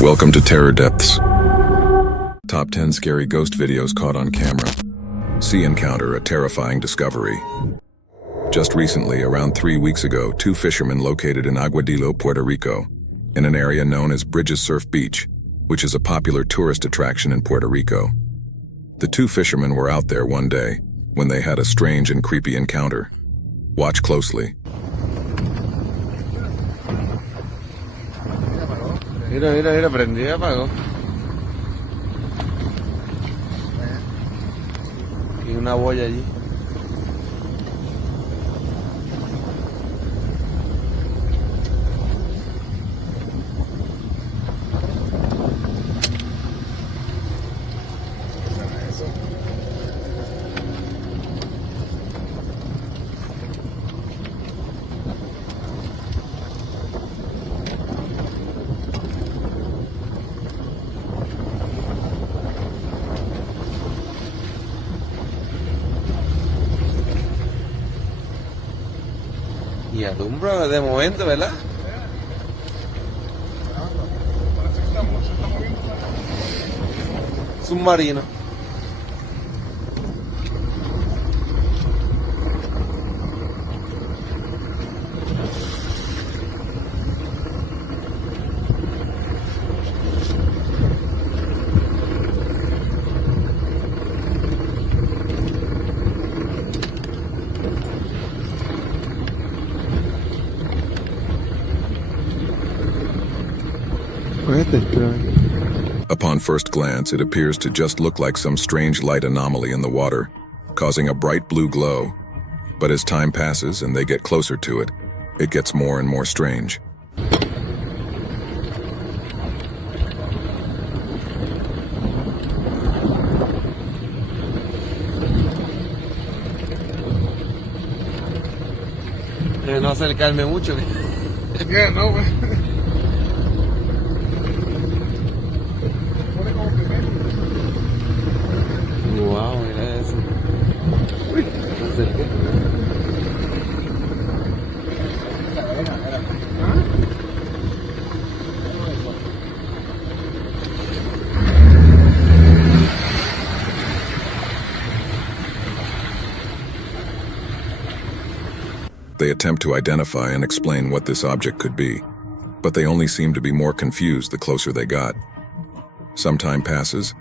Welcome to Terror Depths. Top 10 scary ghost videos caught on camera. Sea encounter, a terrifying discovery. Just recently, around 3 weeks ago, two fishermen located in Aguadillo, Puerto Rico, in an area known as Bridges Surf Beach, which is a popular tourist attraction in Puerto Rico. The two fishermen were out there one day when they had a strange and creepy encounter. Watch closely. Mira, prendí y apagó. Y una boya allí. Y alumbra de momento, ¿verdad? Submarino. Upon first glance, it appears to just look like some strange light anomaly in the water, causing a bright blue glow. But as time passes and they get closer to it, it gets more and more strange. No acercarme mucho. Yeah, no, güey. Wow, mira eso. Uy, me acerqué. They attempt to identify and explain what this object could be, but they only seem to be more confused the closer they got. Some time passes,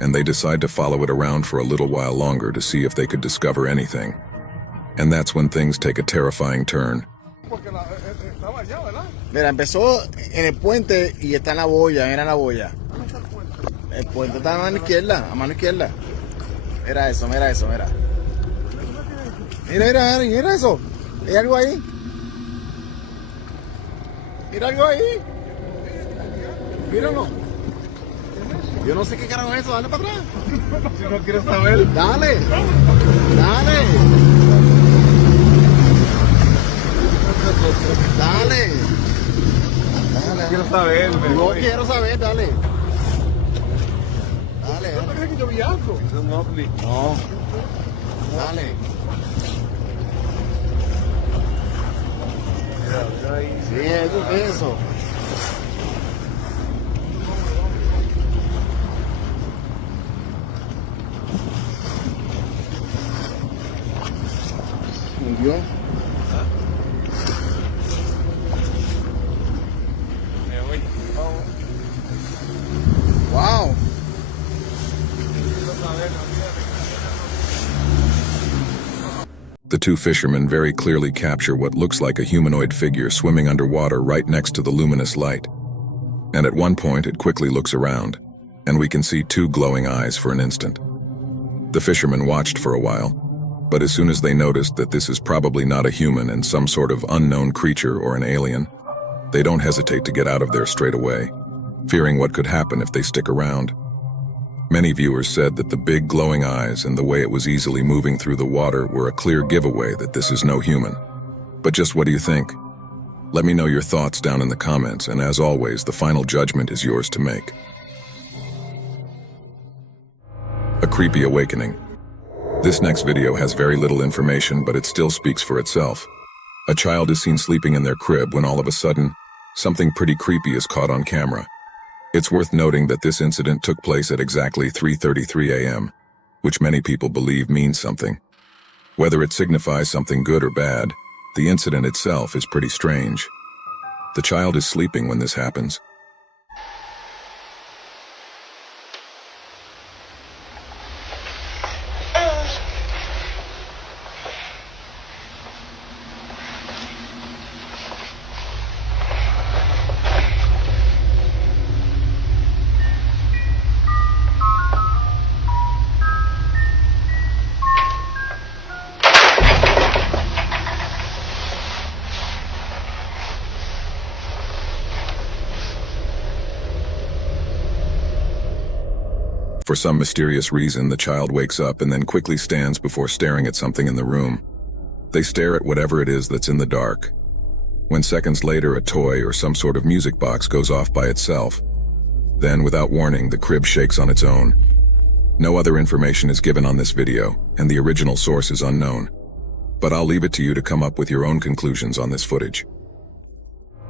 and they decide to follow it around for a little while longer to see if they could discover anything. And that's when things take a terrifying turn. Mira, empezó en el puente y está en la boya, mira la boya. El puente está a mano izquierda. Mira eso, mira. Mira eso. ¿Hay algo ahí? Mira algo ahí. Míralo. Yo no sé qué carajo es eso, dale para atrás. Si no quieres saber. Dale. Quiero saber, No quiero saber, dale. ¿No crees que yo vi algo? Es un ovni. No. Dale. Mira ahí. Sí, eso. ¿Hundió? Me voy. Wow. The two fishermen very clearly capture what looks like a humanoid figure swimming underwater right next to the luminous light. And at one point, it quickly looks around, and we can see two glowing eyes for an instant. The fishermen watched for a while, but as soon as they noticed that this is probably not a human and some sort of unknown creature or an alien, they don't hesitate to get out of there straight away, fearing what could happen if they stick around. Many viewers said that the big glowing eyes and the way it was easily moving through the water were a clear giveaway that this is no human. But just what do you think? Let me know your thoughts down in the comments, and as always, the final judgment is yours to make. A creepy awakening. This next video has very little information, but it still speaks for itself. A child is seen sleeping in their crib when all of a sudden, something pretty creepy is caught on camera. It's worth noting that this incident took place at exactly 3:33 a.m., which many people believe means something. Whether it signifies something good or bad, the incident itself is pretty strange. The child is sleeping when this happens. For some mysterious reason, the child wakes up and then quickly stands before staring at something in the room. They stare at whatever it is that's in the dark. When seconds later a toy or some sort of music box goes off by itself, then without warning the crib shakes on its own. No other information is given on this video, and the original source is unknown. But I'll leave it to you to come up with your own conclusions on this footage.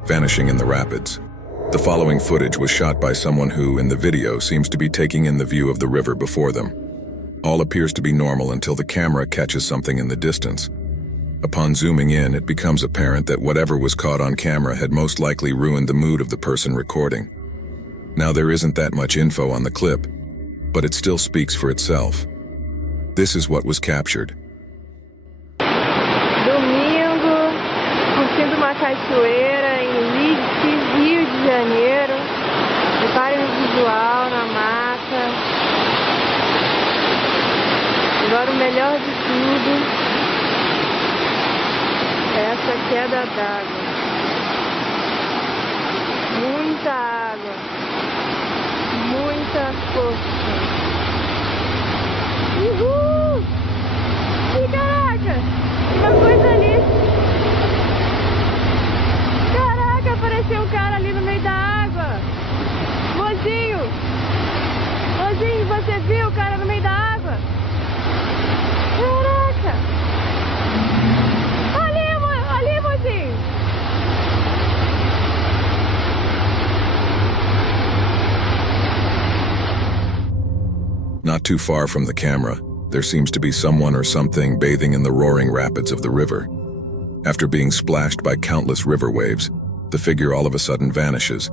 Vanishing in the rapids. The following footage was shot by someone who, in the video, seems to be taking in the view of the river before them. All appears to be normal until the camera catches something in the distance. Upon zooming in, it becomes apparent that whatever was caught on camera had most likely ruined the mood of the person recording. Now, there isn't that much info on the clip, but it still speaks for itself. This is what was captured. Domingo, curtindo uma cachoeira em Leeds, Rio de Janeiro. Reparem o visual na mata. Agora o melhor de tudo é essa queda d'água. Muita água. Muita força. Uhul! E caraca! Uma coisa ali. Caraca, apareceu um cara ali no meio da água. Mozinho! Mozinho, você viu o cara no meio da água? Caraca! Ali, mozinho! Not too far from the camera, there seems to be someone or something bathing in the roaring rapids of the river. After being splashed by countless river waves, the figure all of a sudden vanishes.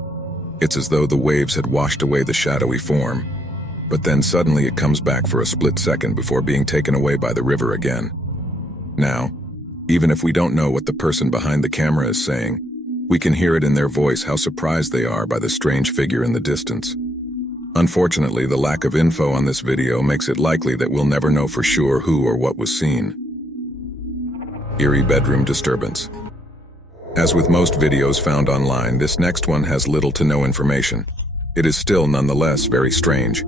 It's as though the waves had washed away the shadowy form. But then suddenly it comes back for a split second before being taken away by the river again. Now, even if we don't know what the person behind the camera is saying, we can hear it in their voice how surprised they are by the strange figure in the distance. Unfortunately, the lack of info on this video makes it likely that we'll never know for sure who or what was seen. Eerie bedroom disturbance. As with most videos found online, this next one has little to no information. It is still nonetheless very strange.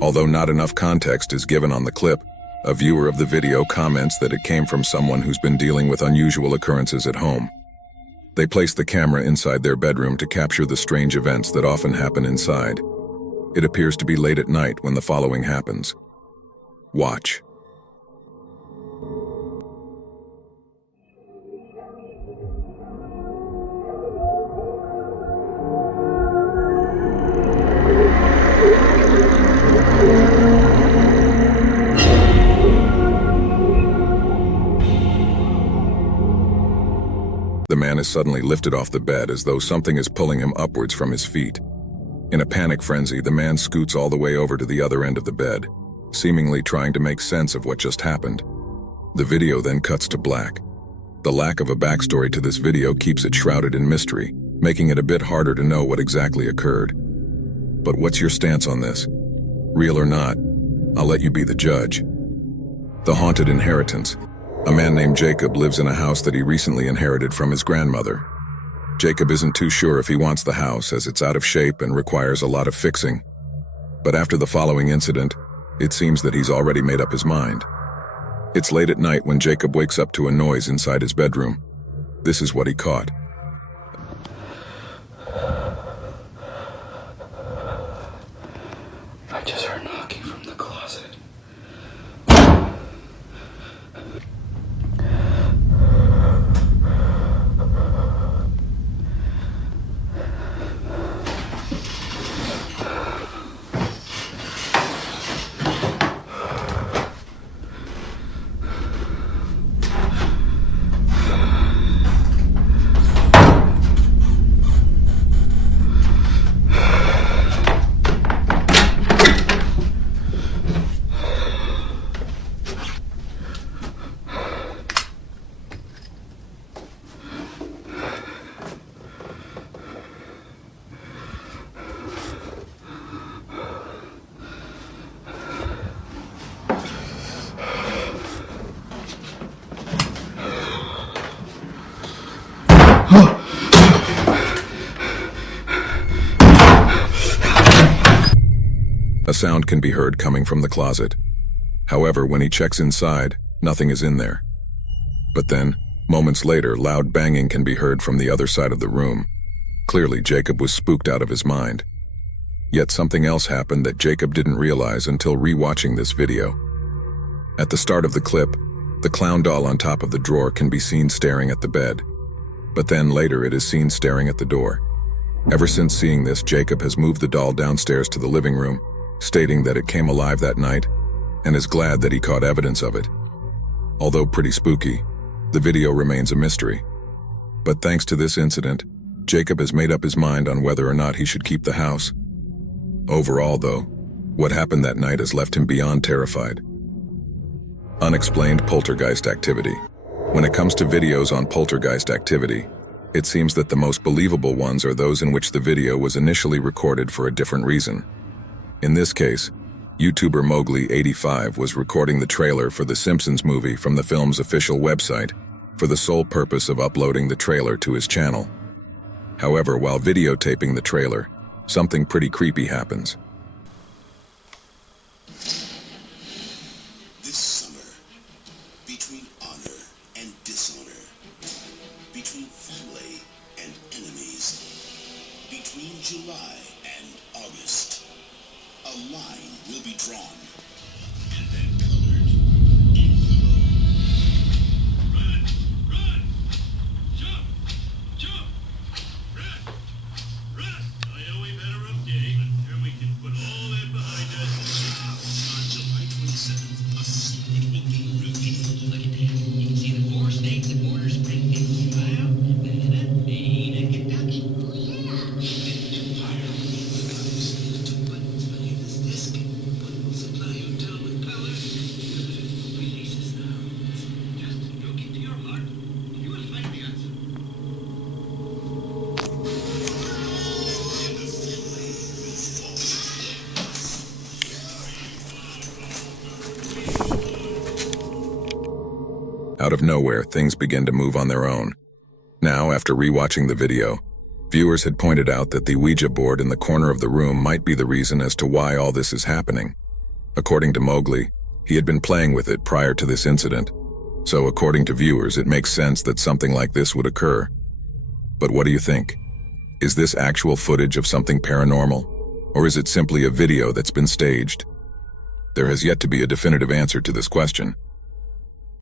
Although not enough context is given on the clip, a viewer of the video comments that it came from someone who's been dealing with unusual occurrences at home. They place the camera inside their bedroom to capture the strange events that often happen inside. It appears to be late at night when the following happens. Watch. The man is suddenly lifted off the bed as though something is pulling him upwards from his feet. In a panic frenzy, the man scoots all the way over to the other end of the bed, seemingly trying to make sense of what just happened. The video then cuts to black. The lack of a backstory to this video keeps it shrouded in mystery, making it a bit harder to know what exactly occurred. But what's your stance on this? Real or not? I'll let you be the judge. The haunted inheritance. A man named Jacob lives in a house that he recently inherited from his grandmother. Jacob isn't too sure if he wants the house, as it's out of shape and requires a lot of fixing. But after the following incident, it seems that he's already made up his mind. It's late at night when Jacob wakes up to a noise inside his bedroom. This is what he caught. I just heard knocking from the closet. A sound can be heard coming from the closet. However, when he checks inside, nothing is in there. But then, moments later, loud banging can be heard from the other side of the room. Clearly, Jacob was spooked out of his mind. Yet something else happened that Jacob didn't realize until re-watching this video. At the start of the clip, the clown doll on top of the drawer can be seen staring at the bed. But then later it is seen staring at the door. Ever since seeing this, Jacob has moved the doll downstairs to the living room, stating that it came alive that night, and is glad that he caught evidence of it. Although pretty spooky, the video remains a mystery. But thanks to this incident, Jacob has made up his mind on whether or not he should keep the house. Overall, though, what happened that night has left him beyond terrified. Unexplained poltergeist activity. When it comes to videos on poltergeist activity, it seems that the most believable ones are those in which the video was initially recorded for a different reason. In this case, YouTuber Mowgli85 was recording the trailer for the Simpsons movie from the film's official website for the sole purpose of uploading the trailer to his channel. However, while videotaping the trailer, something pretty creepy happens. This summer, between honor and dishonor, between family and enemies, between July and August, a line will be drawn and then colored in yellow. Run! Run! Jump! Jump! Run! Run! I know we better update, but sure we can put all that behind us. On July 27th, a secret will be revealed. Look at that. You can see the 4 states that border Springfield. Ohio, Nevada, Maine, and Kentucky. Oh, yeah. Empire will be the 2 buttons beneath this disc. One will supply your tone with color. Release the sound. Just look into your heart. You will find the answer. And the family will fall. Out of nowhere, things begin to move on their own. Now, after rewatching the video, viewers had pointed out that the Ouija board in the corner of the room might be the reason as to why all this is happening. According to Mowgli, he had been playing with it prior to this incident, so according to viewers, it makes sense that something like this would occur. But what do you think? Is this actual footage of something paranormal, or is it simply a video that's been staged? There has yet to be a definitive answer to this question.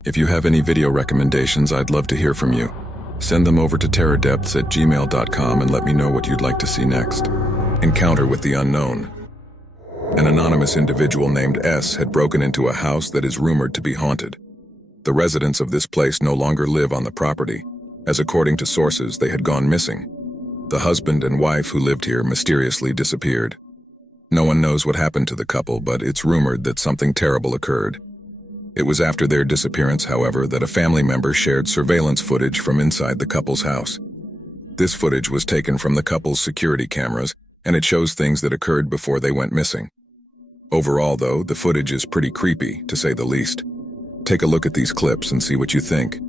If you have any video recommendations, I'd love to hear from you. Send them over to terrordepths@gmail.com and let me know what you'd like to see next. Encounter with the unknown. An anonymous individual named S had broken into a house that is rumored to be haunted. The residents of this place no longer live on the property, as according to sources, they had gone missing. The husband and wife who lived here mysteriously disappeared. No one knows what happened to the couple, but it's rumored that something terrible occurred. It was after their disappearance, however, that a family member shared surveillance footage from inside the couple's house. This footage was taken from the couple's security cameras, and it shows things that occurred before they went missing. Overall, though, the footage is pretty creepy, to say the least. Take a look at these clips and see what you think.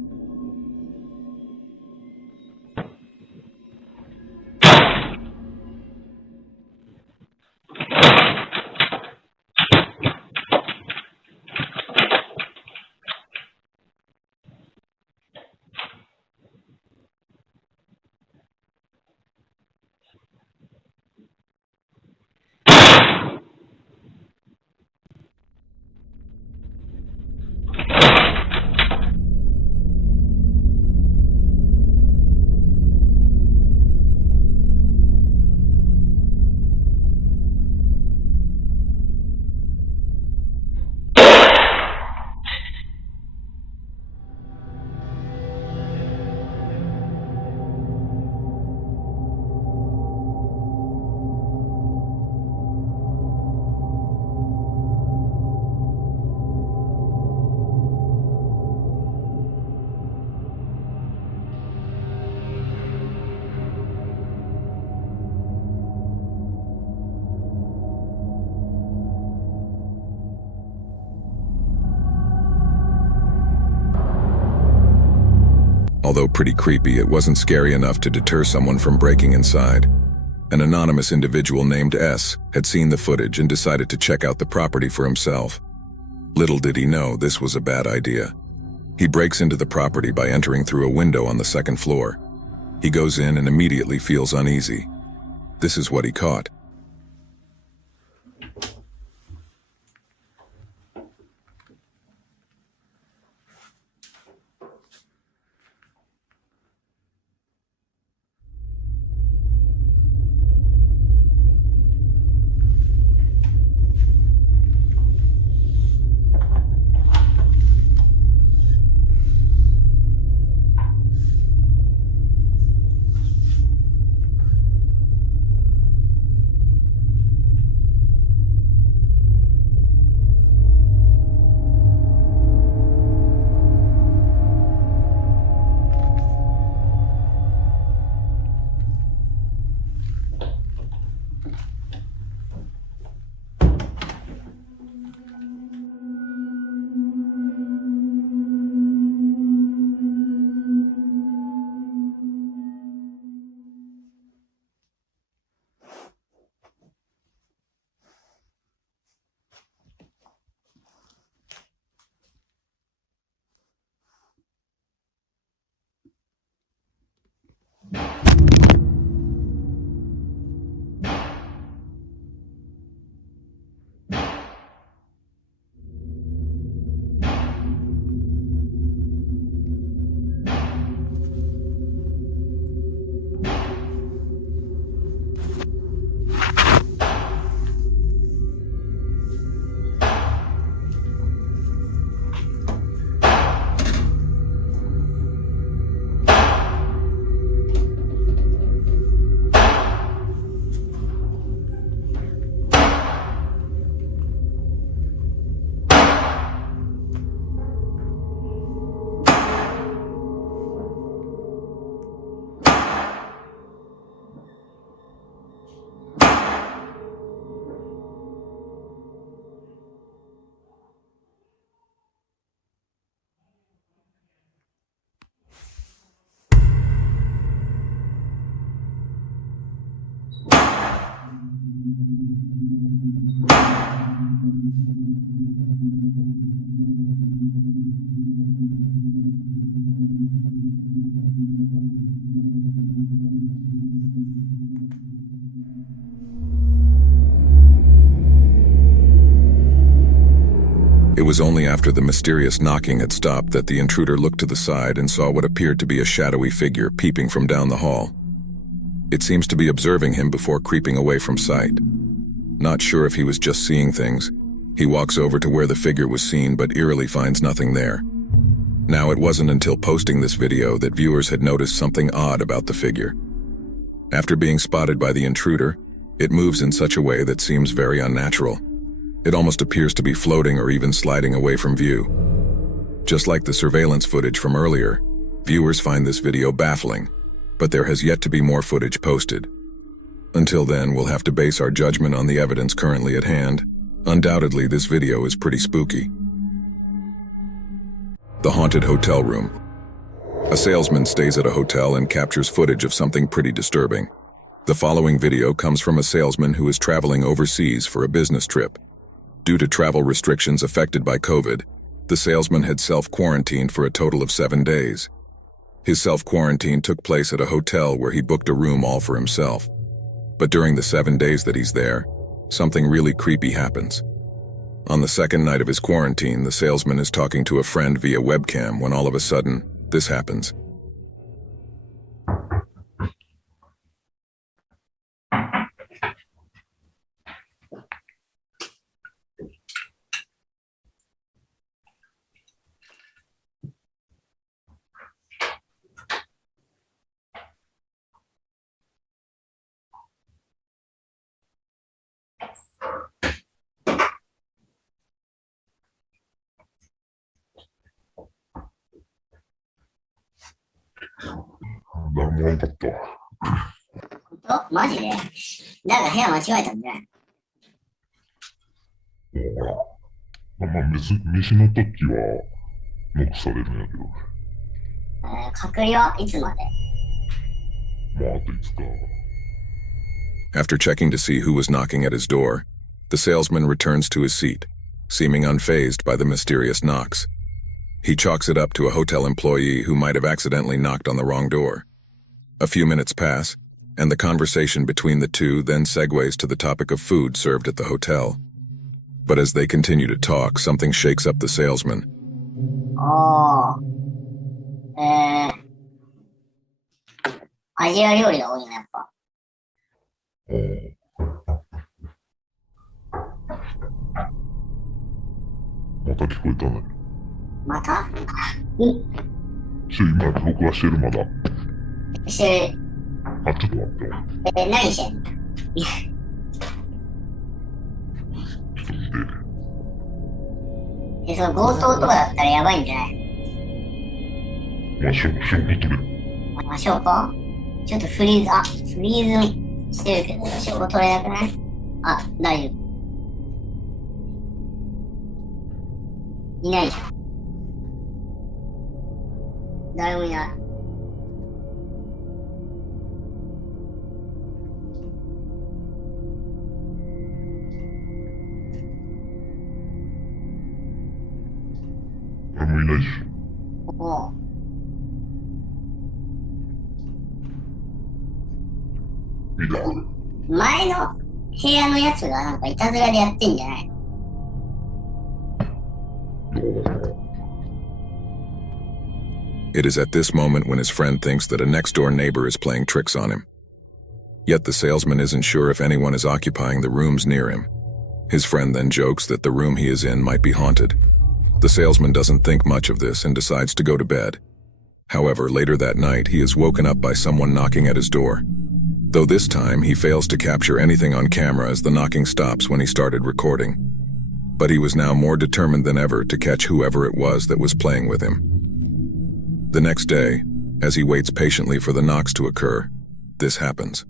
Although pretty creepy, it wasn't scary enough to deter someone from breaking inside. An anonymous individual named S had seen the footage and decided to check out the property for himself. Little did he know this was a bad idea. He breaks into the property by entering through a window on the second floor. He goes in and immediately feels uneasy. This is what he caught. It was only after the mysterious knocking had stopped that the intruder looked to the side and saw what appeared to be a shadowy figure peeping from down the hall. It seems to be observing him before creeping away from sight. Not sure if he was just seeing things, he walks over to where the figure was seen but eerily finds nothing there. Now, it wasn't until posting this video that viewers had noticed something odd about the figure. After being spotted by the intruder, it moves in such a way that seems very unnatural. It almost appears to be floating or even sliding away from view. Just like the surveillance footage from earlier, viewers find this video baffling, but there has yet to be more footage posted. Until then, we'll have to base our judgment on the evidence currently at hand. Undoubtedly, this video is pretty spooky. The haunted hotel room. A salesman stays at a hotel and captures footage of something pretty disturbing. The following video comes from a salesman who is traveling overseas for a business trip. Due to travel restrictions affected by COVID, the salesman had self-quarantined for a total of 7 days. His self-quarantine took place at a hotel where he booked a room all for himself. But during the 7 days that he's there, something really creepy happens. On the second night of his quarantine, the salesman is talking to a friend via webcam when all of a sudden, this happens.マジでなんか部屋間違えたんじゃない？飯の時はノックされるんやけど、隔離はいつまで？あと5日。After checking to see who was knocking at his door, the salesman returns to his seat, seeming unfazed by the mysterious knocks. He chalks it up to a hotel employee who might have accidentally knocked on the wrong door. A few minutes pass, and the conversation between the two then segues to the topic of food served at the hotel. But as they continue to talk, something shakes up the salesman. おー。アジア料理が多いな、やっぱ。また聞こえたね。また今、録画してるまだ。してる。あ、ちょっと待って。何してんのちょっと見て。その強盗とかだったらやばいんじゃない？まあ、証拠取れ。あ、証拠？ちょっとフリーズしてるけど、証拠取れなくない？あ、大丈夫。いないじゃん。誰もいない。誰もいないし。おう。見た。前の部屋のやつがなんかいたずらでやってんじゃない？It is at this moment when his friend thinks that a next-door neighbor is playing tricks on him. Yet the salesman isn't sure if anyone is occupying the rooms near him. His friend then jokes that the room he is in might be haunted. The salesman doesn't think much of this and decides to go to bed. However, later that night, he is woken up by someone knocking at his door. Though this time, he fails to capture anything on camera as the knocking stops when he started recording. But he was now more determined than ever to catch whoever it was that was playing with him. The next day, as he waits patiently for the knocks to occur, this happens.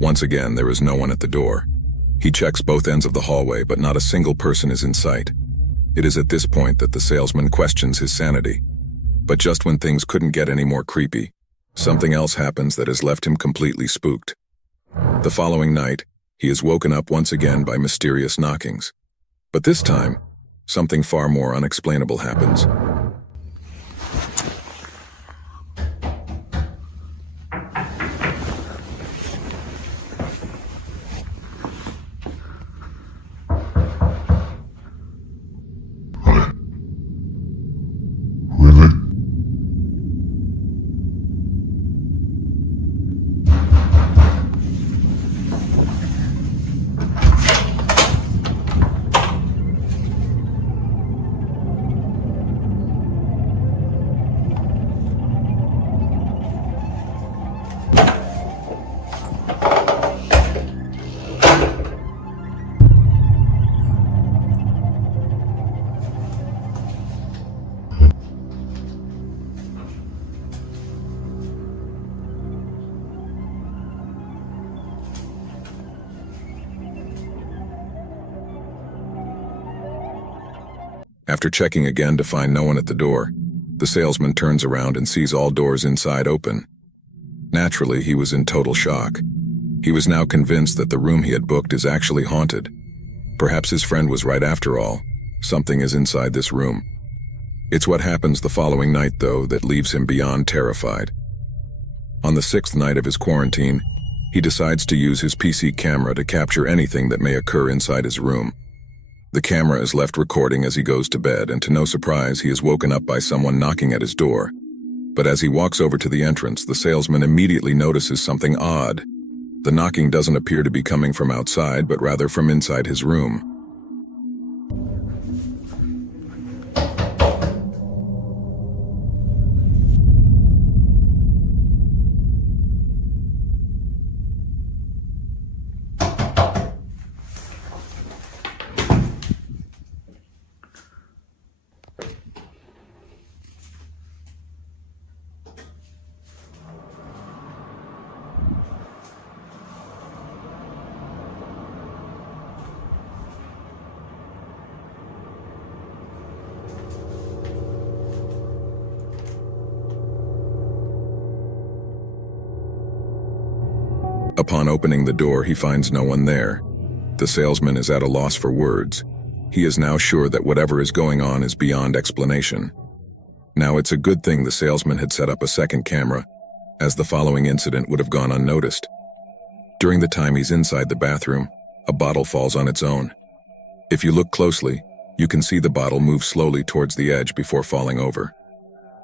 Once again, there is no one at the door. He checks both ends of the hallway, but not a single person is in sight. It is at this point that the salesman questions his sanity. But just when things couldn't get any more creepy, something else happens that has left him completely spooked. The following night, he is woken up once again by mysterious knockings. But this time, something far more unexplainable happens. After checking again to find no one at the door, the salesman turns around and sees all doors inside open. Naturally, he was in total shock. He was now convinced that the room he had booked is actually haunted. Perhaps his friend was right after all. Something is inside this room. It's what happens the following night, though, that leaves him beyond terrified. On the 6th night of his quarantine, he decides to use his PC camera to capture anything that may occur inside his room. The camera is left recording as he goes to bed, and to no surprise, he is woken up by someone knocking at his door. But as he walks over to the entrance, the salesman immediately notices something odd. The knocking doesn't appear to be coming from outside, but rather from inside his room. Upon opening the door, he finds no one there. The salesman is at a loss for words. He is now sure that whatever is going on is beyond explanation. Now, it's a good thing the salesman had set up a second camera, as the following incident would have gone unnoticed. During the time he's inside the bathroom, a bottle falls on its own. If you look closely, you can see the bottle move slowly towards the edge before falling over.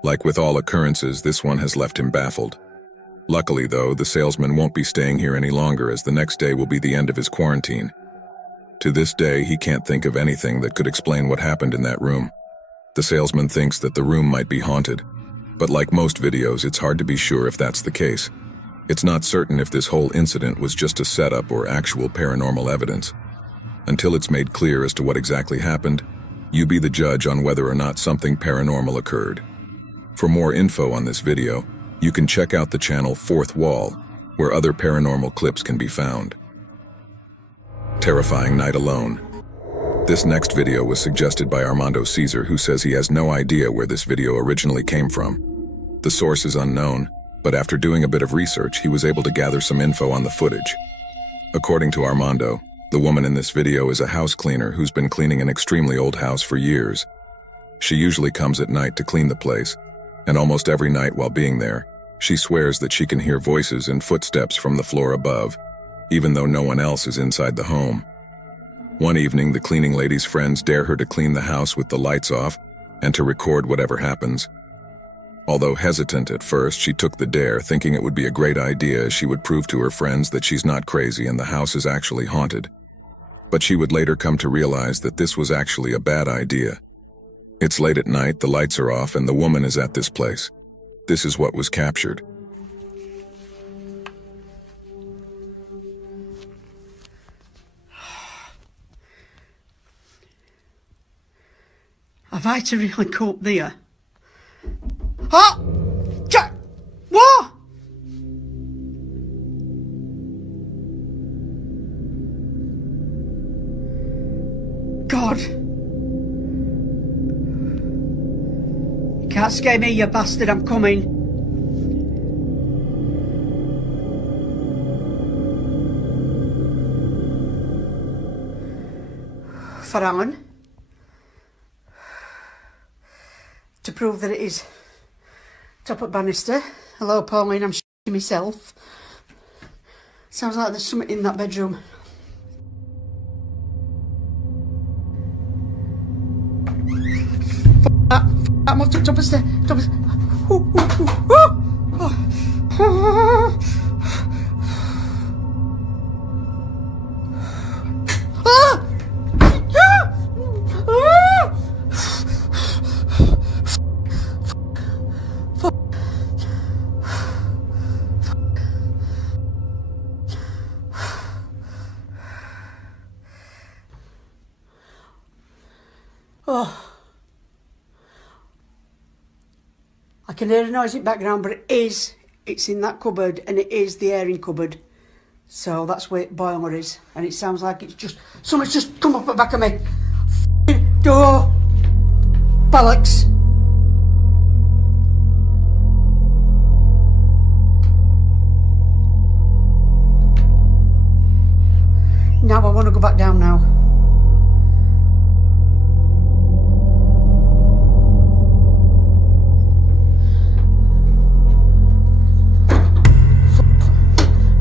Like with all occurrences, this one has left him baffled. Luckily, though, the salesman won't be staying here any longer, as the next day will be the end of his quarantine. To this day, he can't think of anything that could explain what happened in that room. The salesman thinks that the room might be haunted, but like most videos, it's hard to be sure if that's the case. It's not certain if this whole incident was just a setup or actual paranormal evidence. Until it's made clear as to what exactly happened, you be the judge on whether or not something paranormal occurred. For more info on this video, you can check out the channel Fourth Wall, where other paranormal clips can be found. Terrifying night alone. This next video was suggested by Armando Caesar, who says he has no idea where this video originally came from. The source is unknown, but after doing a bit of research, he was able to gather some info on the footage. According to Armando, the woman in this video is a house cleaner who's been cleaning an extremely old house for years. She usually comes at night to clean the place, and almost every night while being there, she swears that she can hear voices and footsteps from the floor above, even though no one else is inside the home. One evening, the cleaning lady's friends dare her to clean the house with the lights off and to record whatever happens. Although hesitant at first, she took the dare, thinking it would be a great idea as she would prove to her friends that she's not crazy and the house is actually haunted. But she would later come to realize that this was actually a bad idea. It's late at night, the lights are off, and the woman is at this place. This is what was captured. Have I to really cope there? Ah! Jack! What? God! You can't scare me, you bastard, I'm coming. For Alan. To prove that it is top at banister. Hello, Pauline, I'm shitting myself. Sounds like there's something in that bedroom. I'm up to top of stairs. Oh, I can hear a noise in the background, but it's in that cupboard, and it is the airing cupboard. So that's where the boiler is, and it sounds like it's just, something's just come up the back of me. F***ing door, bollocks. Now I want to go back down now.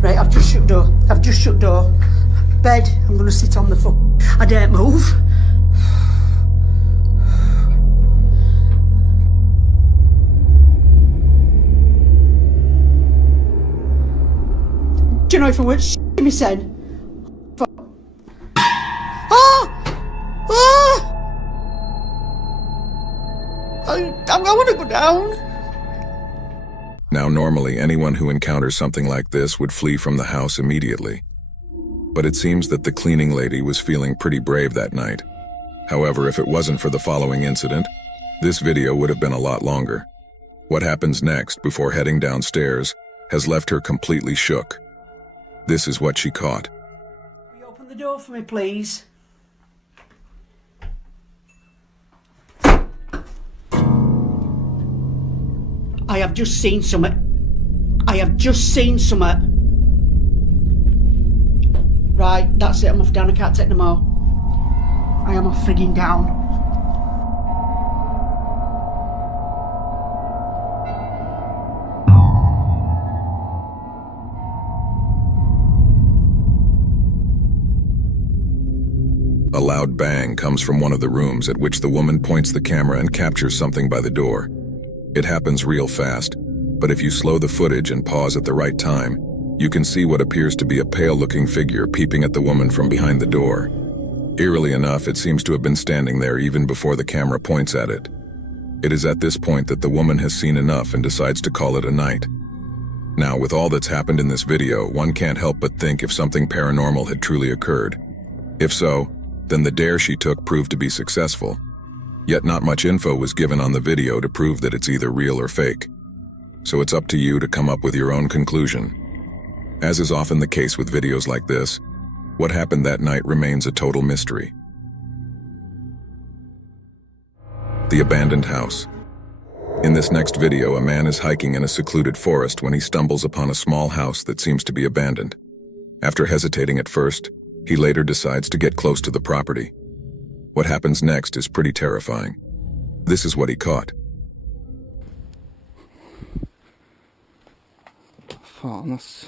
Right, I've just shut door. Bed, I'm gonna sit on the floor. I daren't move. Do you know if I weren't shitting me said? I want to go down. Now, normally, anyone who encounters something like this would flee from the house immediately. But it seems that the cleaning lady was feeling pretty brave that night. However, if it wasn't for the following incident, this video would have been a lot longer. What happens next, before heading downstairs, has left her completely shook. This is what she caught. Will you open the door for me, please? I have just seen something. I have just seen something. Right, that's it, I'm off down, I can't take no more. I am off frigging down. A loud bang comes from one of the rooms, at which the woman points the camera and captures something by the door. It happens real fast, but if you slow the footage and pause at the right time, you can see what appears to be a pale-looking figure peeping at the woman from behind the door. Eerily enough, it seems to have been standing there even before the camera points at it. It is at this point that the woman has seen enough and decides to call it a night. Now, with all that's happened in this video, one can't help but think if something paranormal had truly occurred. If so, then the dare she took proved to be successful. Yet not much info was given on the video to prove that it's either real or fake. So it's up to you to come up with your own conclusion. As is often the case with videos like this, what happened that night remains a total mystery. The abandoned house. In this next video, a man is hiking in a secluded forest when he stumbles upon a small house that seems to be abandoned. After hesitating at first, he later decides to get close to the property. What happens next is pretty terrifying. This is what he caught. Fan ass.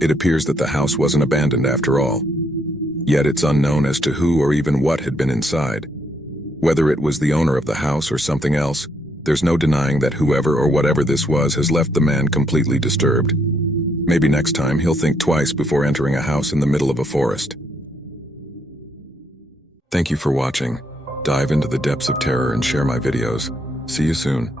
It appears that the house wasn't abandoned after all. Yet it's unknown as to who or even what had been inside. Whether it was the owner of the house or something else, there's no denying that whoever or whatever this was has left the man completely disturbed. Maybe next time he'll think twice before entering a house in the middle of a forest. Thank you for watching. Dive into the depths of terror and share my videos. See you soon.